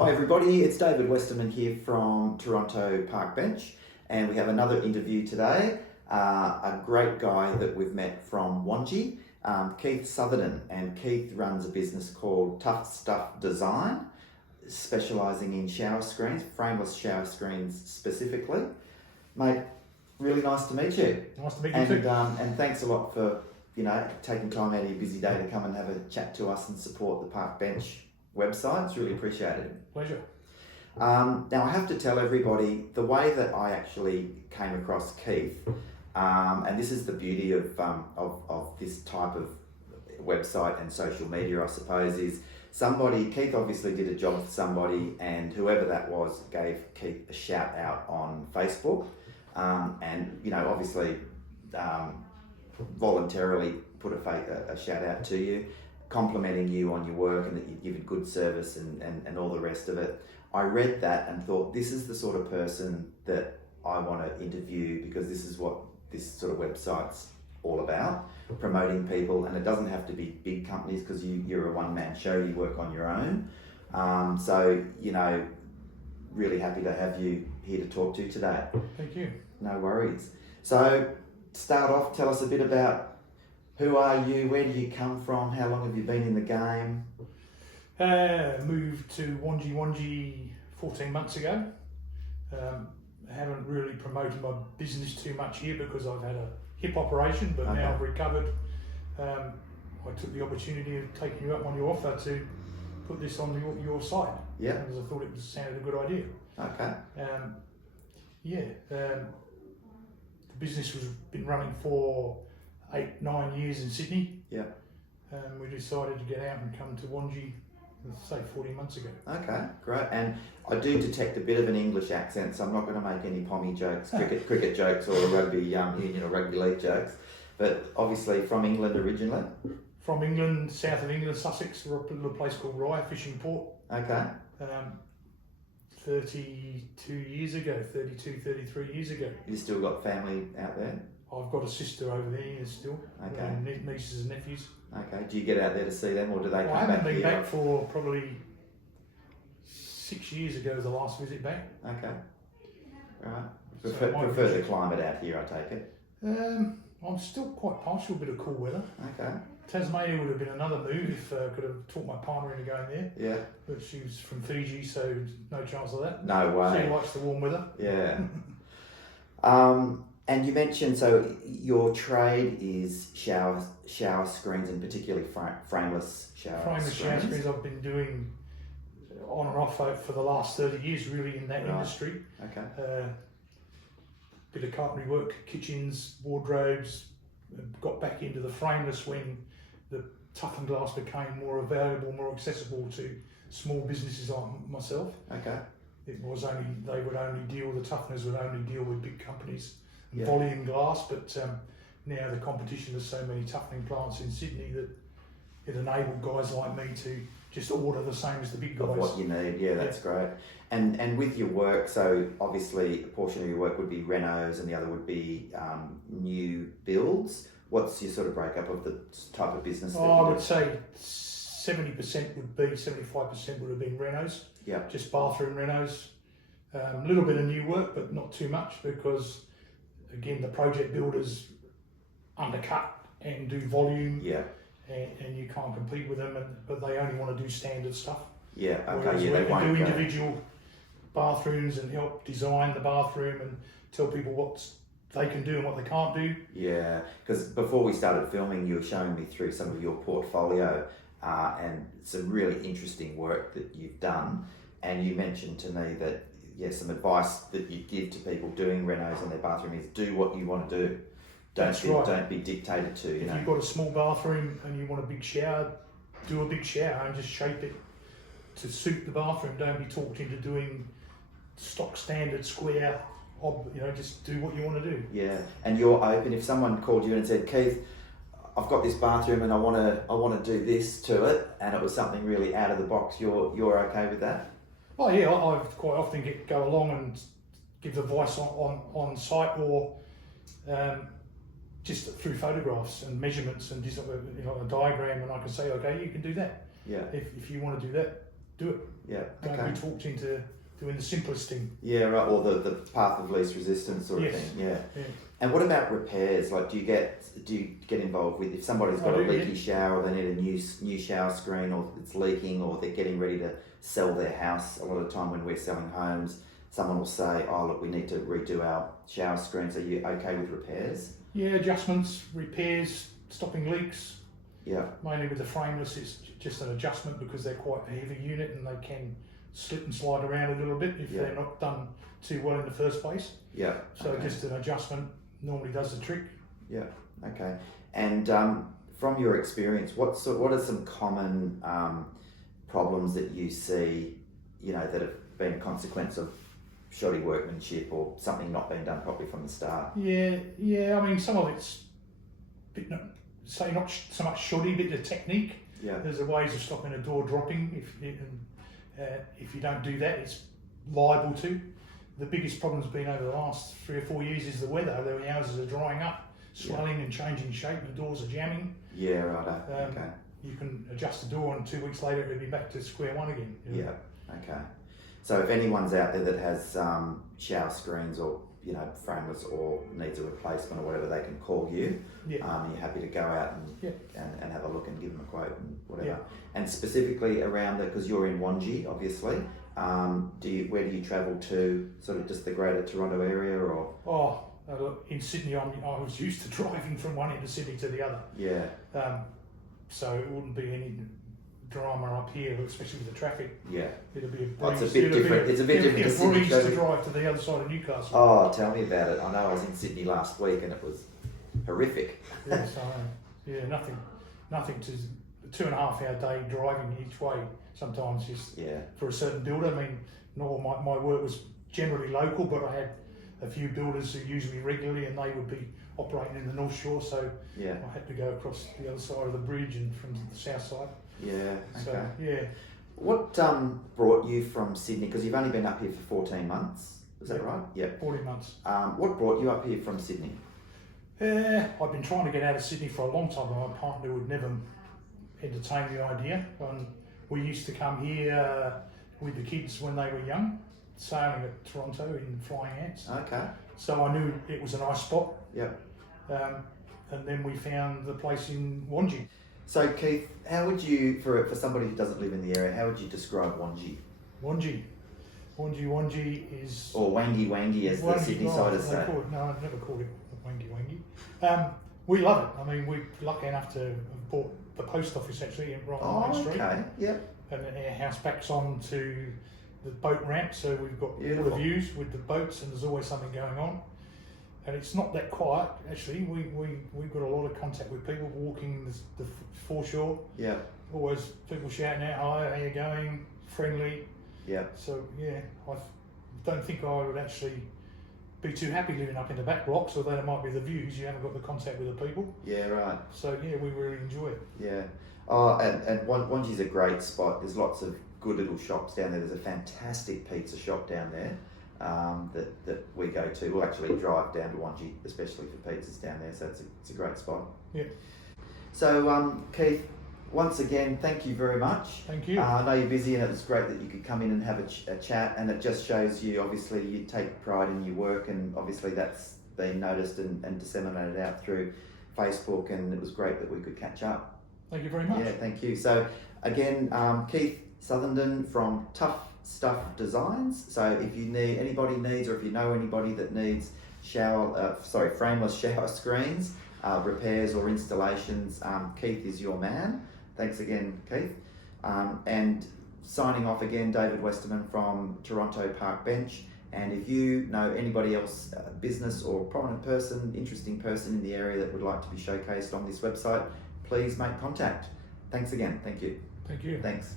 Hi everybody, it's David Westerman here from Toronto Park Bench, and we have another interview today. A great guy that we've met from Wangi, Keith Southerden, and Keith runs a business called Tuff Design, specialising in shower screens, frameless shower screens specifically. Mate, really nice to meet you. Nice to meet you too. And thanks a lot for taking time out of your busy day to come and have a chat to us and support the Park Bench website. It's really appreciated. Pleasure. Now I have to tell everybody the way that I actually came across Keith, and this is the beauty of this type of website and social media, I suppose, is Keith obviously did a job for somebody, and whoever that was gave Keith a shout out on Facebook, and obviously voluntarily put a shout out to you, complimenting you on your work and that you give a good service and all the rest of it. I read that and thought, this is the sort of person that I want to interview, because this is what this sort of website's all about, promoting people. And it doesn't have to be big companies, because you're a one-man show, you work on your own. So really happy to have you here to talk to today. Thank you. No worries. So start off, tell us a bit about who are you, where do you come from, how long have you been in the game? Moved to Wangi 14 months ago. Haven't really promoted my business too much here because I've had a hip operation, but now I've recovered. I took the opportunity of taking you up on your offer to put this on your site. Yeah. Because I thought it sounded a good idea. Okay. The business was been running for 8-9 years in Sydney. Yeah. We decided to get out and come to Wangi, say 14 months ago. Okay, great. And I do detect a bit of an English accent, so I'm not going to make any pommy jokes, cricket jokes, or rugby union or rugby league jokes. But obviously from England originally. From England, south of England, Sussex, we're up at a little place called Rye, fishing port. Okay. 32 years ago, 33 years ago. You still got family out there? I've got a sister over there still. Okay. Nieces and nephews. Okay. Do you get out there to see them, or do they come back here? I haven't been back for probably 6 years ago was the last visit back. Okay. Right. Prefer the climate out here, I take it? I'm still quite partial, a bit of cool weather. Okay. Tasmania would have been another move if I could have talked my partner into going there. Yeah. But she was from Fiji, so no chance of that. No way. She likes the warm weather. Yeah. And you mentioned, so your trade is shower screens, and particularly frameless shower frameless screens. shower screens I've been doing on and off for the last 30 years, really, in that industry. Okay. Bit of carpentry work, kitchens, wardrobes. Got back into the frameless when the Tuff and glass became more available, more accessible to small businesses like myself. Okay. They would only deal, the toughness would only deal with big companies, Yeah. volume glass, but now the competition, there's so many toughening plants in Sydney that it enabled guys like me to just order the same as the big guys. Of what you need, yeah, that's great. And with your work, so obviously a portion of your work would be renos and the other would be new builds. What's your sort of breakup of the type of business that you I do? would say 70% would be, 75% would have been renos. Yeah. Just bathroom renos. A little bit of new work, but not too much, because again, the project builders undercut and do volume. Yeah. And you can't compete with them, but they only want to do standard stuff. Yeah, okay, Whereas yeah, they we can won't do go. individual bathrooms and help design the bathroom and tell people what they can do and what they can't do. Yeah, because before we started filming, you were showing me through some of your portfolio and some really interesting work that you've done. And you mentioned to me that, some advice that you give to people doing renos in their bathroom is do what you want to do. Don't be dictated to. If you've got a small bathroom and you want a big shower, do a big shower and just shape it to suit the bathroom. Don't be talked into doing stock standard square. Just do what you want to do. Yeah, and you're open. If someone called you and said, Keith, I've got this bathroom and I want to do this to it, and it was something really out of the box, you're okay with that? Oh yeah, I quite often go along and give advice on site, or just through photographs and measurements and just a diagram, and I can say, okay, you can do that. Yeah. If you want to do that, do it. Yeah. Don't Okay. be talked into doing the simplest thing. Yeah, right. Or the path of least resistance sort of Yes. thing. Yeah. Yeah. And what about repairs? Like, do you get involved with if somebody's got I a do, leaky shower, or they need a new shower screen, or it's leaking, or they're getting ready to sell their house? A lot of the time when we're selling homes, someone will say, "Oh, look, we need to redo our shower screens." Are you okay with repairs? Yeah, adjustments, repairs, stopping leaks. Yeah. Mainly with the frameless, it's just an adjustment because they're quite a heavy unit and they can slip and slide around a little bit if Yeah. they're not done too well in the first place. Yeah. So Okay. just an adjustment normally does the trick. Yeah. Okay. And from your experience, what are some common problems that you see, that have been a consequence of shoddy workmanship or something not being done properly from the start? Yeah. I mean, some of it's not so much shoddy, but the technique. Yeah. There's a ways of stopping a door dropping. If you don't do that, it's liable to. The biggest problem's been over the last 3 or 4 years is the weather. The houses are drying up, swelling and changing shape. The doors are jamming. Yeah. Right. Okay. You can adjust the door, and 2 weeks later it'll be back to square one again. Yeah. Okay. So if anyone's out there that has shower screens or frameless or needs a replacement or whatever, they can call you. Yeah. You're happy to go out Yeah. and have a look and give them a quote and whatever. Yeah. And specifically around because you're in Wangi, obviously. Where do you travel to? Sort of just the Greater Toronto area, or? Look, in Sydney, I was used to driving from one end of Sydney to the other. Yeah. So it wouldn't be any drama up here, especially with the traffic. Yeah. It'll be a breeze. Oh, it's a bit different. It's a bit different to Sydney breeze to traffic. drive to the other side of Newcastle. Oh, tell me about it. I know I was in Sydney last week and it was horrific. Yeah, so nothing to 2.5 hour day driving each way. Sometimes just for a certain builder. I mean, not all my work was generally local, but I had a few builders who used me regularly, and they would be operating in the North Shore, so Yeah. I had to go across the other side of the bridge and from the south side. Yeah. Okay. So yeah. What brought you from Sydney? Because you've only been up here for 14 months. Is that right? Yeah. 40 months. What brought you up here from Sydney? I've been trying to get out of Sydney for a long time, but my partner would never entertain the idea. We used to come here with the kids when they were young, sailing at Toronto in flying ants. Okay. So I knew it was a nice spot. Yeah. And then we found the place in Wangi. So Keith, how would you, for somebody who doesn't live in the area, how would you describe Wangi? Wangi is... Or Wangi as the Sydney-siders say. No, I've never called it Wangi. We love it. I mean, we're lucky enough to have bought the post office actually right on Main Street. Okay, yeah. And our house backs on to the boat ramp, so we've got all Beautiful. the views with the boats, and there's always something going on. And it's not that quiet actually. We've got a lot of contact with people walking the foreshore. Yeah. Always people shouting out, "Hi, how you going?" Friendly. Yeah. So yeah, I don't think I would actually be too happy living up in the back blocks, although it might be the views. You haven't got the contact with the people. Yeah, right. So yeah, we really enjoy it. Yeah. Oh, and Wangi's a great spot. There's lots of good little shops down there. There's a fantastic pizza shop down there that we go to. We'll actually drive down to Wangi, especially for pizzas down there. So it's a great spot. Yeah. So Keith, once again, thank you very much. Thank you. I know you're busy, and it was great that you could come in and have a chat. And it just shows you, obviously, you take pride in your work, and obviously that's been noticed and disseminated out through Facebook. And it was great that we could catch up. Thank you very much. Yeah, thank you. So again, Keith Southerden from Tuff Designs. So if anybody needs, or if you know anybody that needs frameless shower screens, repairs or installations, Keith is your man. Thanks again, Keith. And signing off again, David Westerman from Toronto Park Bench. And if you know anybody else, business or prominent person, interesting person in the area that would like to be showcased on this website, please make contact. Thanks again. Thank you. Thank you. Thanks.